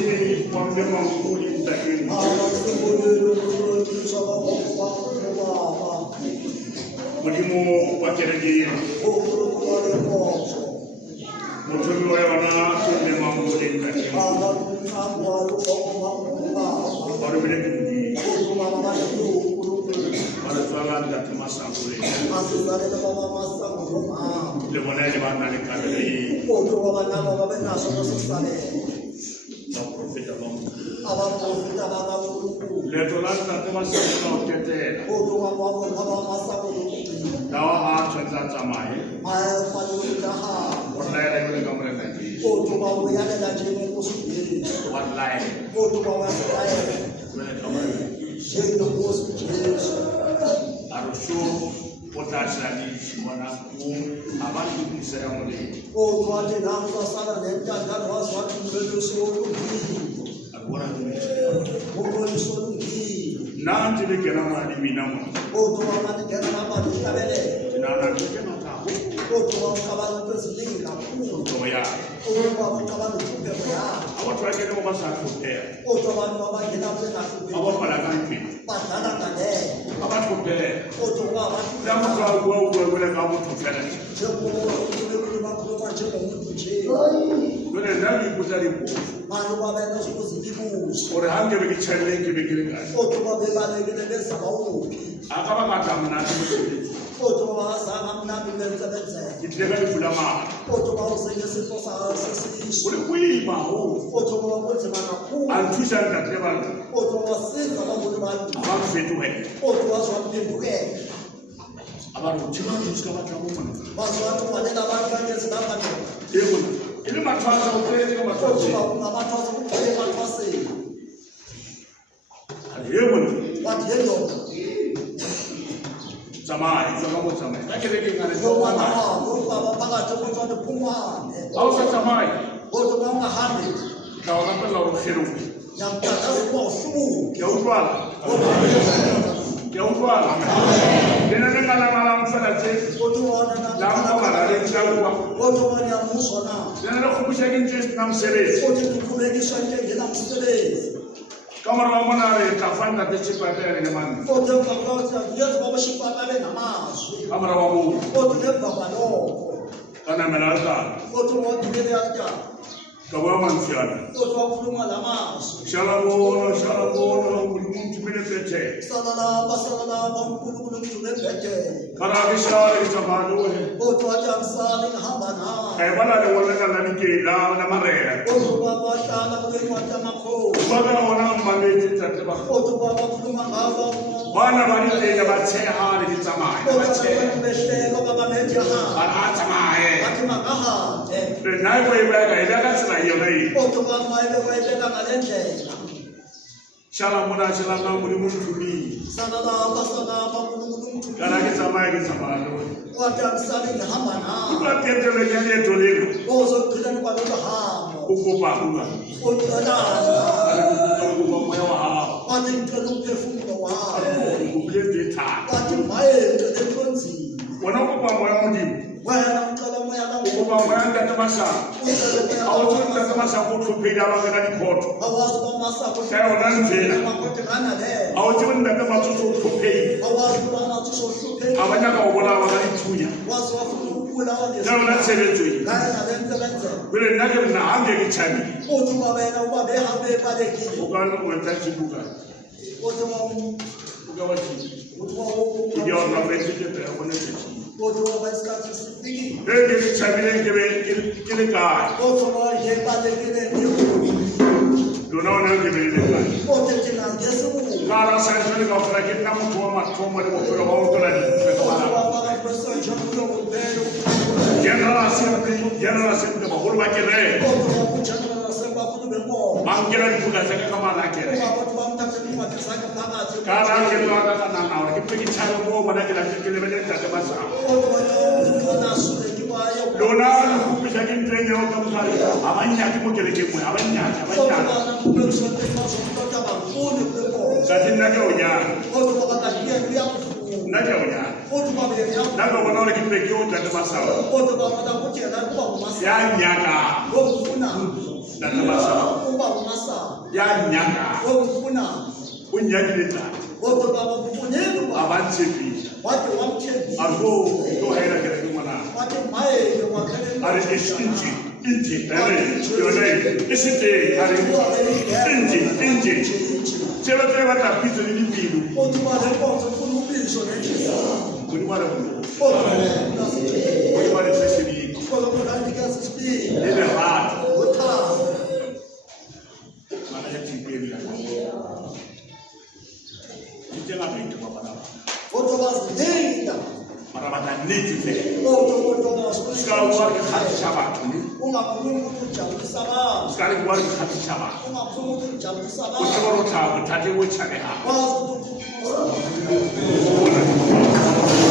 Mimi mwambema mkuli mtakini. Mulimu wakerejeye. Mutumi wa wana mwambema mkuli mtakini. Baru bile kingi. Baru suara dati masangule. Lemona di mana ni kadai. Letolan dati masangule okete. Dawa ha chanda chamai. Online lagi kamera lagi. Online. Arusho potasiani mana ku abantu bisa yang mulai. Tuaje nam sana nenda dan waswatu mbedo so Agora Mungu songi nanti de kena mali minamu. Tuwa mani kena mali tabele. Nana kena tahu. Tuwa kabalu kuslinga Toya. Tuwa kabalu kupeya. Awak try kena masa kutea. Tuwa mama kena pena kupeya. Awak pada kanti. Padana kane. Awak kutea. Tuwa mati. Kamu tahu gua kamu tu fela. Jebo kulo jebo mutuje. Dole nani kusali bu. Manu babena sukuzibu. Ore hange begi challenge begi ringa. Tuwa bebana ngene sababu. Akaba kata mnati mutuje. Tuwa sana mna bilenza. Kitlega ni fulama. Tuwa usenge sifosa sisi. Ule kuiba ho. Tuwa wote manaku. Antusha ndateba. Tuwa sisi sababu bantu. Abantu fetu he. Tuwa swapinduke. Abantu chimani usikabata mumana. Watu wanenda bantu bangezi nabana. Yebo. Ile matwaza ukwele kama matwaza. Tuwa matwaza ukule matwase. Yebo. Watu yendo. Samai, samamu samai. Lakini ngane Tuwa soma. na baba tuwa ndo pumwa. Au sa samai. Tuwa nga handi. Kawana pala ukhiru. Yamtaka kwa usubu. Ya utwala. Ya utwala. Dena ngala ngala mfala che. Tuwa na Lamu kala le chawa. Tuwa ni amusona. Dena khubisha kinje namsere. Tuwa kumegisha nje na msele. Kama ramona re kafanda de chipa tere ne man. Tuwa kwa yesu baba shipata na masu. Kama ramu. Tuwa baba no. Kana melaka. Tuwa ndele aja. Kawa man fiana. Tuwa kuluma la masu. Shalabono mulum tumene fete. Salala basala bankulu tulebete. Karabishare jamanu he. Tuwa jamsali hamana. Kaya bala le wala na nike na mare. Tuwa bata na kwa tamako. Baga wana mane titaba. Tuwa kuluma baba. Bana bani te ya bache ha ni tsamai. Bache. Beste baba meja ha. Ana tsamai. Fatima aha. Le nai we ba ga ida ka tsina yo nei. Tuwa mai be ka malente. Shala muna shala na muri mun tumi. Salala basala bankulu. Kana ke tsamai ke tsamalo. Wa jamsali hamana. Ba tete le nyane to le. Ozo kudan kwa ndo ha. Uko pa kunga. Otada. Uko mo ya wa. Wati nkelu pefundo wa. Uko ble ta. Wati mae ndo tonzi. Wana ko pa mo ya mudimu. Waya mkala moya na Uko pa mo ya ndatamasa. Awo ndatamasa ko to pe da ba ga ni court. awazi ba masa ko Sai onan tela. makote kana le. Awo ndatamasa to pe. Awazi ba na so shuke. Abanya ka obola wa ga itunya. Wazi wa kula wa de. Sai onan tsere tui. Kaya na lente lente. Bele nage na hange ki chani. Otu ba be na wa be ha be ba de ki. Uganda ko ta chibuka. Otu wa Ugawachi. otu wa Ndio na vete pe abone chichi. otu wa ba ska tsiki. Ege ki chabile kile ka. Otu wa ye ba de ki de. Dona ona ke bele ka. Otu ti na Yesu. Kara sanjoni ka fara ke na mtu wa matomo le ko wa otola ni. Otu wa ba ba preso jamu ko belo. General assembly ba hol ba ke re. Otu wa ku jamu na semba ku be mo. Mangera ni buka saka kama na ke re. Otu wa mta ni ma tsaka kama ati. Kara ke lo aka na na ke pe ki chalo mo ba na ke la ke le bele ta ba sa. Otu wa na su de ki ba yo. Dona ku bi sakin trenye o kam sa. Abanya ki mo ke le ke mo abanya. Otu wa na ku be so de ma so ta ba ku ni be mo. Satin na ke onya. Otu wa ba ka dia dia ku. Na ke onya. Otu wa be ya. Na ko wana ki pe ki o ta ba sa. Otu wa ba ku che na ku ba ku masa. Ya nyaka. Ku na. Na ba sa. Ku ba ku masa. ya nyaka Wamfuna. unyakileta Kodwa babakufunela uba abantshepisha wade wamthembisa. abo tohela kere kumana Wathi maye wakhe ari inji yona isite ari inji chelo treba tapizo ni bilu kodwa balenkonzo ufuna ubisho nendlela. kuni mara mu Kodwa nasithi kuni mara sesini kodwa kulandika sisibili. ebe heart Uthando. mana ya tipeli Ijela bintu baba Kodwa bazilinda. mara bata niti Kodwa Skala kuwari khati shaba ungafuni ukuthi ujabulise abantu. Skala kuwari khati shaba Ungafuni ukuthi ujabulise abantu. Kushobora uthathe wechane ha Wazi ukuthi